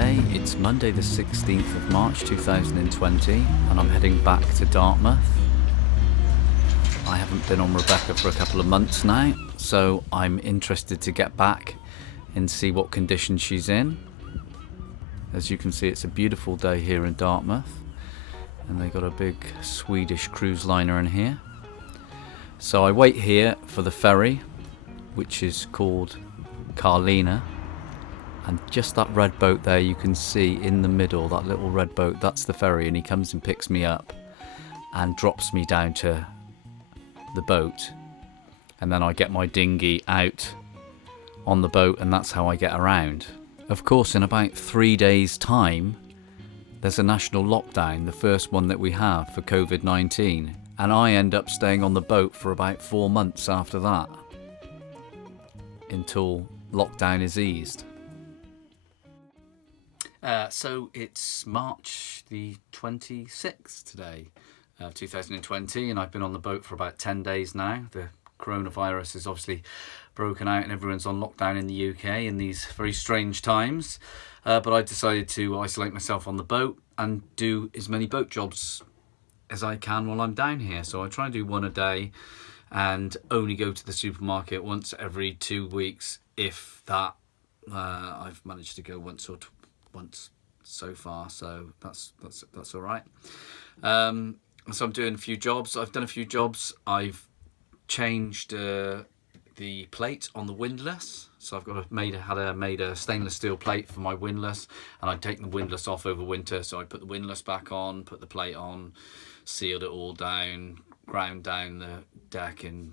day. It's Monday the 16th of March 2020 and I'm heading back to Dartmouth. I haven't been on Rebecca for a couple of months now, so I'm interested to get back and see what condition she's in. As you can see, it's a beautiful day here in Dartmouth and they got a big Swedish cruise liner in here. So I wait here for the ferry, which is called Carlina. And just that red boat there, you can see in the middle, that little red boat, that's the ferry, and he comes and picks me up and drops me down to the boat. And then I get my dinghy out on the boat and that's how I get around. Of course, in about 3 days' time, there's a national lockdown, the first one that we have for COVID-19. And I end up staying on the boat for about 4 months after that, until lockdown is eased. So it's March the 26th today, 2020, and I've been on the boat for about 10 days now. The coronavirus is obviously broken out and everyone's on lockdown in the UK in these very strange times. But I decided to isolate myself on the boat and do as many boat jobs as I can while I'm down here. So I try and do one a day and only go to the supermarket once every 2 weeks, if that. I've managed to go once so far, so that's all right. So I'm doing a few jobs. I've done a few jobs. I've changed the plate on the windlass. So I've made a stainless steel plate for my windlass, and I'd taken the windlass off over winter. So I put the windlass back on, put the plate on, sealed it all down, ground down the deck and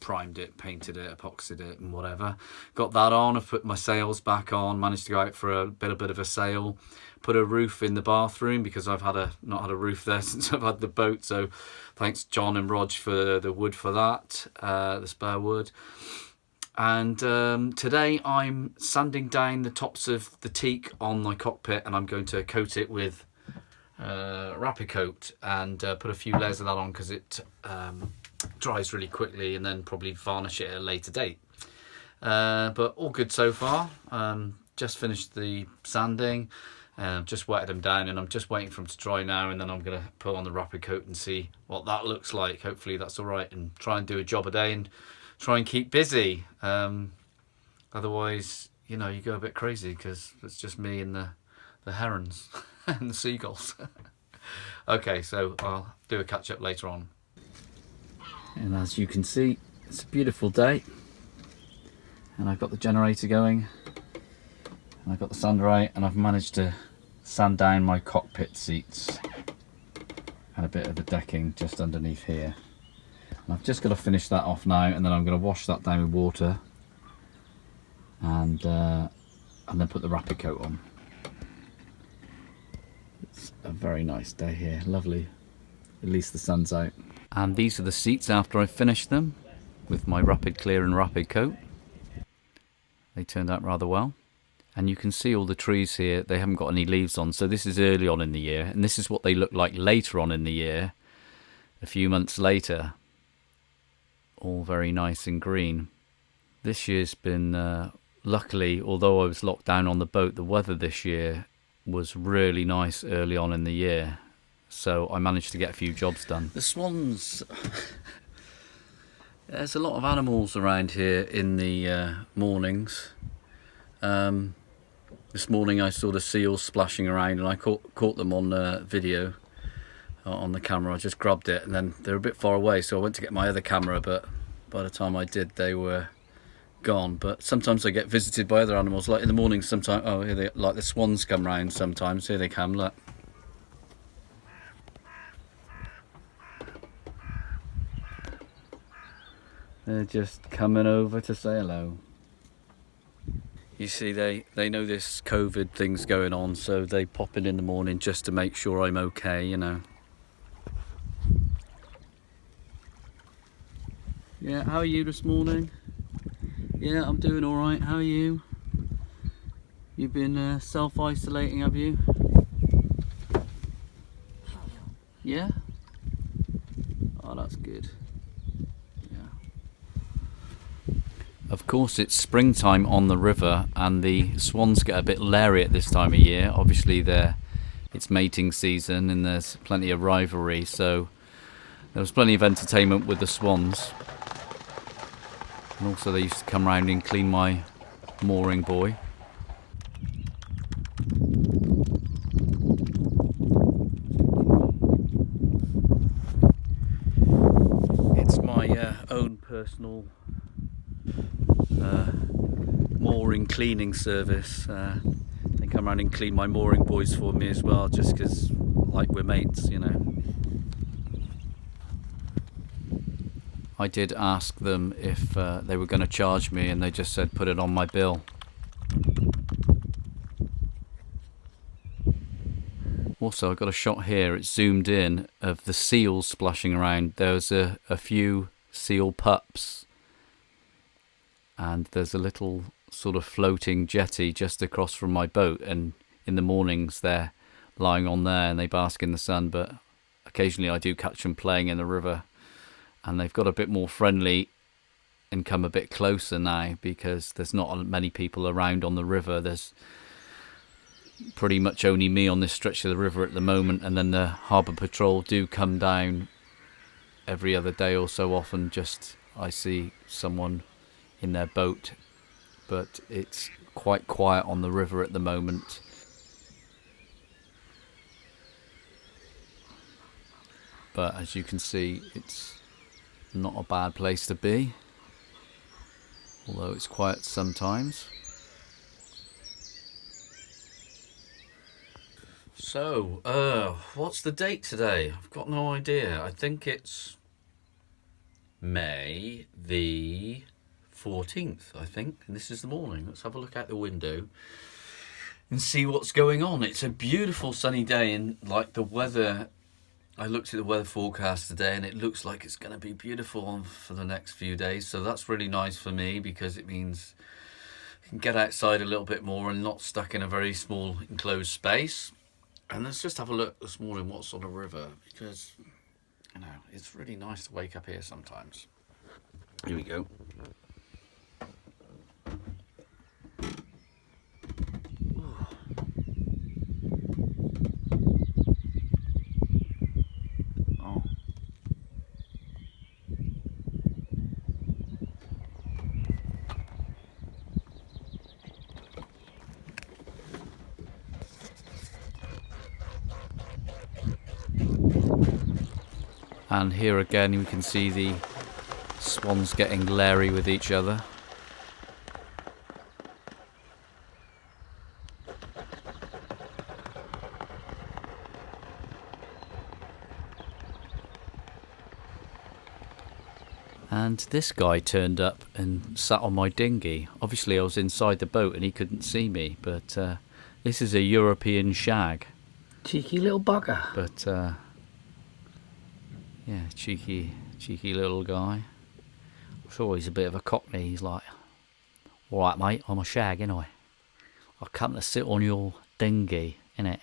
primed it, painted it, epoxied it and whatever. Got that on. I've put my sails back on, managed to go out for a bit of a sail. Put a roof in the bathroom because I've not had a roof there since I've had the boat. So thanks John and Rog for the wood for that, the spare wood. And today I'm sanding down the tops of the teak on my cockpit, and I'm going to coat it with Rapid Coat and put a few layers of that on because it dries really quickly, and then probably varnish it at a later date. But all good so far. Just finished the sanding. Just wetted them down and I'm just waiting for them to dry now, and then I'm going to put on the Rapid Coat and see what that looks like. Hopefully that's all right, and try and do a job a day and try and keep busy. Otherwise, you go a bit crazy because it's just me and the herons and the seagulls. Okay, so I'll do a catch up later on. And as you can see, it's a beautiful day and I've got the generator going and I've got the sander out, and I've managed to sand down my cockpit seats and a bit of the decking just underneath here. And I've just got to finish that off now, and then I'm going to wash that down with water and then put the Rapid Coat on. It's a very nice day here, lovely. At least the sun's out. And these are the seats after I finished them with my Rapid Clear and Rapid Coat. They turned out rather well. And you can see all the trees here, they haven't got any leaves on. So this is early on in the year, and this is what they look like later on in the year, a few months later. All very nice and green. This year's been, luckily, although I was locked down on the boat, the weather this year was really nice early on in the year. So I managed to get a few jobs done. The Swans, there's a lot of animals around here in the mornings. This morning I saw the seals splashing around, and I caught them on video on the camera. I just grabbed it, and then they're a bit far away, so I went to get my other camera, but by the time I did they were gone. But sometimes I get visited by other animals, like in the morning sometimes. Oh, here they, like the swans come round sometimes. Here they come, look. They're just coming over to say hello. You see, they know this COVID thing's going on, so they pop in the morning just to make sure I'm okay, Yeah, how are you this morning? Yeah, I'm doing all right. How are you? You've been self-isolating, have you? Yeah? Oh, that's good. Yeah. Of course, it's springtime on the river, and the swans get a bit leery at this time of year. Obviously, it's mating season, and there's plenty of rivalry, so there was plenty of entertainment with the swans. And also, they used to come round and clean my mooring buoy. It's my own personal mooring cleaning service. They come around and clean my mooring buoys for me as well, just because, like, we're mates, you know. I did ask them if they were going to charge me, and they just said put it on my bill. Also, I got a shot here, it's zoomed in, of the seals splashing around. There's a few seal pups, and there's a little sort of floating jetty just across from my boat, and in the mornings they're lying on there and they bask in the sun, but occasionally I do catch them playing in the river, and they've got a bit more friendly and come a bit closer now because there's not many people around on the river. There's pretty much only me on this stretch of the river at the moment, and then the harbour patrol do come down every other day or so. Often just I see someone in their boat, but it's quite quiet on the river at the moment. But as you can see, it's not a bad place to be, although it's quiet sometimes. So, what's the date today? I've got no idea. I think it's May the 14th, I think. And this is the morning. Let's have a look out the window and see what's going on. It's a beautiful sunny day, and like the weather, I looked at the weather forecast today and it looks like it's going to be beautiful for the next few days. So that's really nice for me because it means I can get outside a little bit more and not stuck in a very small enclosed space. And let's just have a look this morning what's on the river, because, you know, it's really nice to wake up here sometimes. Here we go. Oh. And here again we can see the swans getting leery with each other. And this guy turned up and sat on my dinghy. Obviously I was inside the boat and he couldn't see me, but this is a European shag. Cheeky little bugger. But yeah, cheeky little guy. I'm sure he's a bit of a cockney. He's like, all right, mate, I'm a shag, ain't I? I come to sit on your dinghy, innit?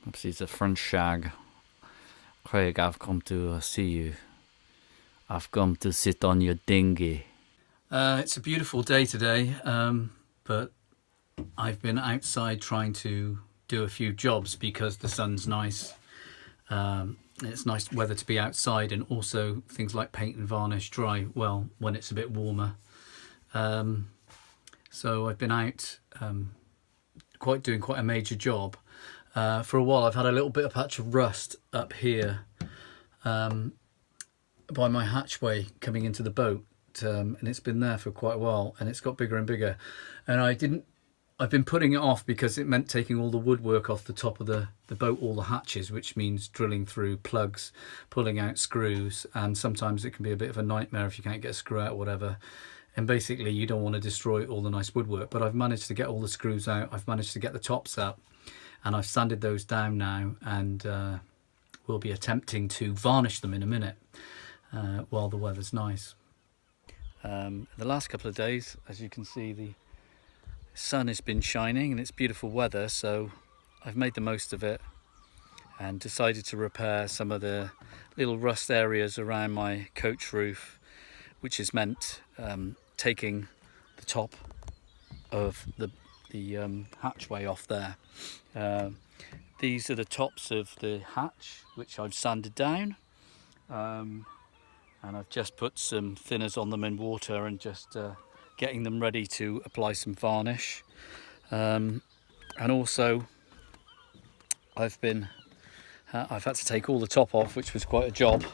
Perhaps he's a French shag. Craig, I've come to see you. I've come to sit on your dinghy. It's a beautiful day today, but I've been outside trying to do a few jobs because the sun's nice. It's nice weather to be outside, and also things like paint and varnish dry well when it's a bit warmer. So I've been out doing quite a major job. For a while I've had a little bit of patch of rust up here by my hatchway coming into the boat, and it's been there for quite a while, and it's got bigger and bigger, and I've been putting it off because it meant taking all the woodwork off the top of the boat, all the hatches, which means drilling through plugs, pulling out screws, and sometimes it can be a bit of a nightmare if you can't get a screw out or whatever. And basically you don't want to destroy all the nice woodwork, but I've managed to get all the screws out, I've managed to get the tops up, and I've sanded those down now, and we'll be attempting to varnish them in a minute while the weather's nice. The last couple of days, as you can see, the sun has been shining and it's beautiful weather, so I've made the most of it, and decided to repair some of the little rust areas around my coach roof, which has meant taking the top of the hatchway off there. These are the tops of the hatch, which I've sanded down, and I've just put some thinners on them in water and just getting them ready to apply some varnish. And also I've had to take all the top off, which was quite a job.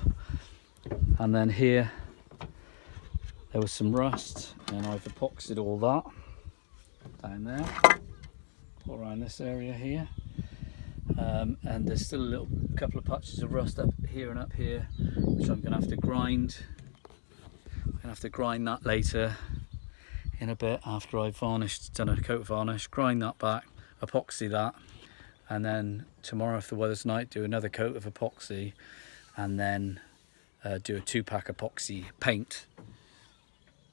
And then here there was some rust, and I've epoxied all that down there, all around this area here. And there's still a little couple of patches of rust up here and up here, which I'm going to have to grind. I'm going to have to grind that later in a bit after I've varnished, done a coat of varnish, grind that back, epoxy that, and then tomorrow, if the weather's nice, do another coat of epoxy, and then do a 2-pack epoxy paint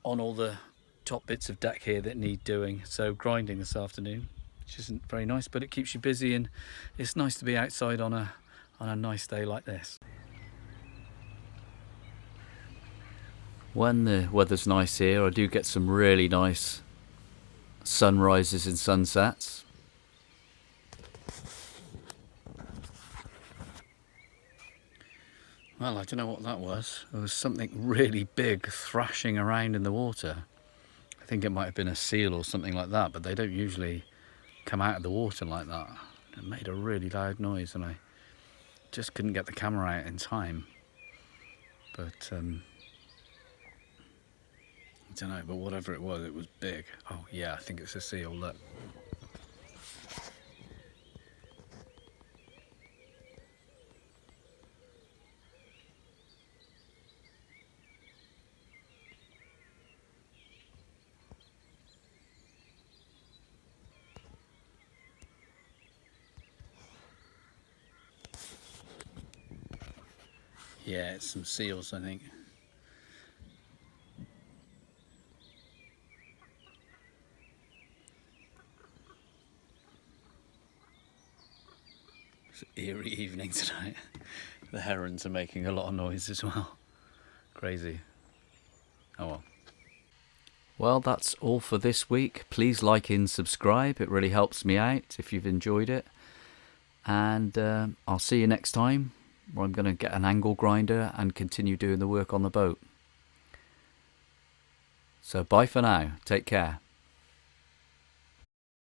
on all the top bits of deck here that need doing. So grinding this afternoon, which isn't very nice, but it keeps you busy, and it's nice to be outside on a nice day like this. When the weather's nice here, I do get some really nice sunrises and sunsets. Well, I don't know what that was. There was something really big thrashing around in the water. I think it might have been a seal or something like that, but they don't usually come out of the water like that. It made a really loud noise, and I just couldn't get the camera out in time. But I don't know, but whatever it was big. Oh yeah, I think it's a seal, look. Yeah, it's some seals, I think. It's an eerie evening tonight. The herons are making a lot of noise as well. Crazy. Oh well. Well, that's all for this week. Please like and subscribe. It really helps me out if you've enjoyed it. And I'll see you next time, where I'm going to get an angle grinder and continue doing the work on the boat. So bye for now. Take care.